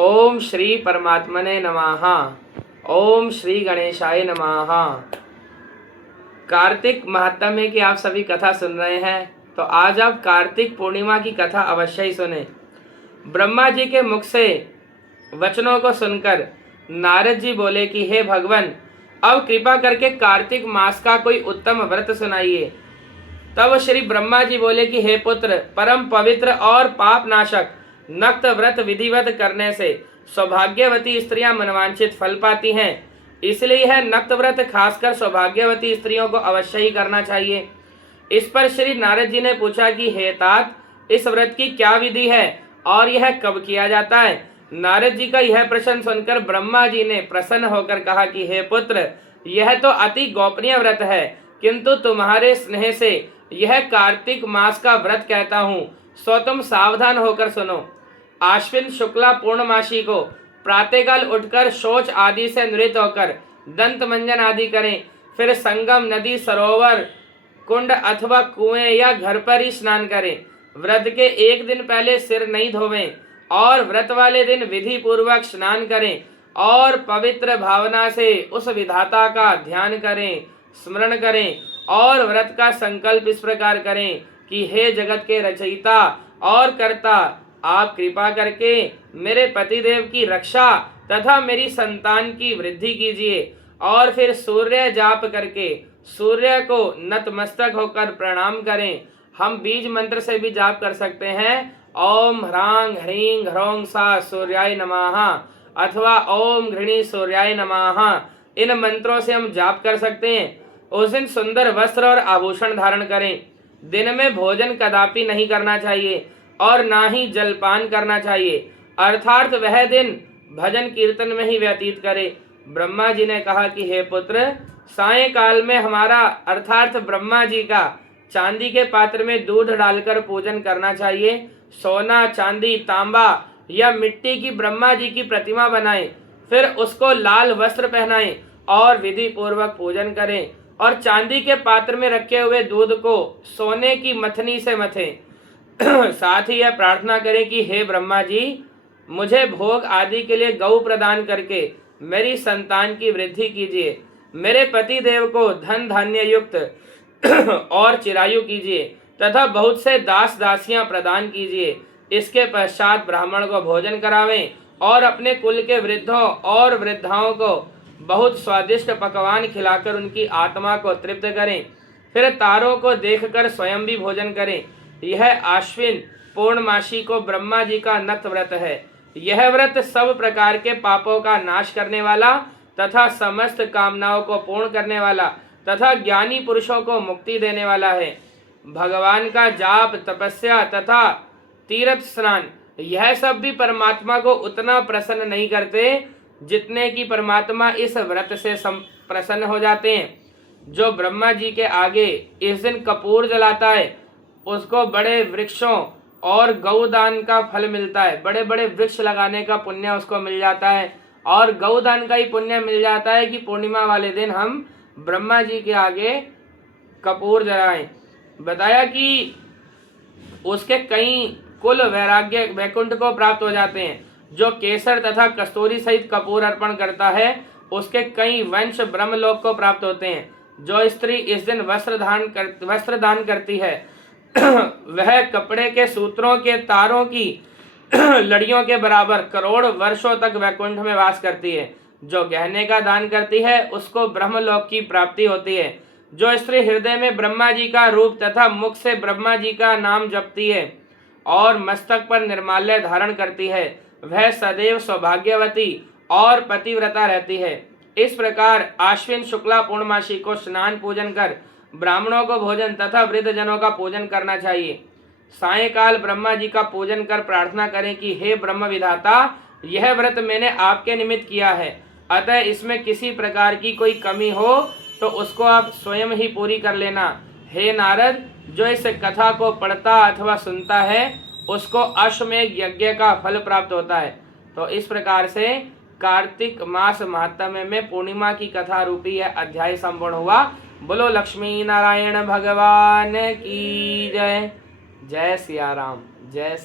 ओम श्री परमात्मने नमः। ओम श्री गणेशाय नमः। कार्तिक महात्म्य की आप सभी कथा सुन रहे हैं, तो आज आप कार्तिक पूर्णिमा की कथा अवश्य ही सुने। ब्रह्मा जी के मुख से वचनों को सुनकर नारद जी बोले कि हे भगवान, अब कृपा करके कार्तिक मास का कोई उत्तम व्रत सुनाइए। तब श्री ब्रह्मा जी बोले कि हे पुत्र, परम पवित्र और पाप नाशक नक्त व्रत विधिवत करने से सौभाग्यवती स्त्रियां मनवांछित फल पाती हैं। इसलिए यह नक्त व्रत खासकर सौभाग्यवती स्त्रियों को अवश्य ही करना चाहिए। इस पर श्री नारद जी ने पूछा कि हे तात, इस व्रत की क्या विधि है और यह कब किया जाता है। नारद जी का यह प्रश्न सुनकर ब्रह्मा जी ने प्रसन्न होकर कहा कि हे पुत्र, यह तो अति गोपनीय व्रत है, किंतु तुम्हारे स्नेह से यह कार्तिक मास का व्रत कहता हूँ, सो तुम सावधान होकर सुनो। आश्विन शुक्ला पूर्णमासी को प्रातःकाल उठकर शौच आदि से निवृत्त होकर दंत मंजन आदि करें। फिर संगम, नदी, सरोवर, कुंड अथवा कुएं या घर पर ही स्नान करें। व्रत के एक दिन पहले सिर नहीं धोवें और व्रत वाले दिन विधि पूर्वक स्नान करें और पवित्र भावना से उस विधाता का ध्यान करें, स्मरण करें और व्रत का संकल्प इस प्रकार करें कि हे जगत के रचयिता और कर्ता, आप कृपा करके मेरे पतिदेव की रक्षा तथा मेरी संतान की वृद्धि कीजिए। और फिर सूर्य जाप करके सूर्य को नतमस्तक होकर प्रणाम करें। हम बीज मंत्र से भी जाप कर सकते हैं, ओम ह्रांग ह्रीं ह्रौं सा सूर्याय नमः अथवा ओम घृणी सूर्याय नमः। इन मंत्रों से हम जाप कर सकते हैं। उस दिन सुंदर वस्त्र और आभूषण धारण करें। दिन में भोजन कदापि नहीं करना चाहिए और ना ही जलपान करना चाहिए, अर्थात वह दिन भजन कीर्तन में ही व्यतीत करे। ब्रह्मा जी ने कहा कि हे पुत्र, सायंकाल में हमारा अर्थात ब्रह्मा जी का चांदी के पात्र में दूध डालकर पूजन करना चाहिए। सोना, चांदी, तांबा या मिट्टी की ब्रह्मा जी की प्रतिमा बनाएं, फिर उसको लाल वस्त्र पहनाएं और विधि पूर्वक पूजन करें और चांदी के पात्र में रखे हुए दूध को सोने की मथनी से मथें। साथ ही यह प्रार्थना करें कि हे ब्रह्मा जी, मुझे भोग आदि के लिए गौ प्रदान करके मेरी संतान की वृद्धि कीजिए। मेरे पति देव को धन धान्य युक्त और चिरायु कीजिए तथा बहुत से दास दासियां प्रदान कीजिए। इसके पश्चात ब्राह्मण को भोजन करावें और अपने कुल के वृद्धों और वृद्धाओं को बहुत स्वादिष्ट पकवान खिलाकर उनकी आत्मा को तृप्त करें। फिर तारों को देखकर स्वयं भी भोजन करें। यह आश्विन पूर्णमासी को ब्रह्मा जी का नक्त व्रत है। यह व्रत सब प्रकार के पापों का नाश करने वाला तथा समस्त कामनाओं को पूर्ण करने वाला तथा ज्ञानी पुरुषों को मुक्ति देने वाला है। भगवान का जाप, तपस्या तथा तीर्थ स्नान, यह सब भी परमात्मा को उतना प्रसन्न नहीं करते जितने कि परमात्मा इस व्रत से प्रसन्न हो जाते हैं। जो ब्रह्मा जी के आगे इस दिन कपूर जलाता है, उसको बड़े वृक्षों और गौदान का फल मिलता है। बड़े बड़े वृक्ष लगाने का पुण्य उसको मिल जाता है और गौदान का ही पुण्य मिल जाता है कि पूर्णिमा वाले दिन हम ब्रह्मा जी के आगे कपूर जलाएं। बताया कि उसके कई कुल वैराग्य वैकुंठ को प्राप्त हो जाते हैं। जो केसर तथा कस्तूरी सहित कपूर अर्पण करता है, उसके कई वंश ब्रह्मलोक को प्राप्त होते हैं। जो स्त्री इस दिन वस्त्र दान करती है वह कपड़े के सूत्रों के तारों की लड़ियों के बराबर करोड़ वर्षों तक वैकुंठ में वास करती है। जो गहने का दान करती है, उसको ब्रह्मलोक की प्राप्ति होती है। जो स्त्री हृदय में ब्रह्मा जी का रूप तथा मुख से ब्रह्मा जी का नाम जपती है और मस्तक पर निर्माल्य धारण करती है, वह सदैव सौभाग्यवती और पतिव्रता रहती है। इस प्रकार आश्विन शुक्ला पूर्णमासी को स्नान पूजन कर ब्राह्मणों को भोजन तथा वृद्ध जनों का पूजन करना चाहिए। सायंकाल ब्रह्मा जी का पूजन कर प्रार्थना करें कि हे ब्रह्म विधाता, यह व्रत मैंने आपके निमित्त किया है, अतः इसमें किसी प्रकार की कोई कमी हो तो उसको आप स्वयं ही पूरी कर लेना। हे नारद, जो इस कथा को पढ़ता अथवा सुनता है, उसको अश्वमेध यज्ञ का फल प्राप्त होता है। तो इस प्रकार से कार्तिक मास महात्म्य में पूर्णिमा की कथा रूपी यह अध्याय संपूर्ण हुआ। बोलो लक्ष्मी नारायण भगवान की जय। जय सिया राम, जय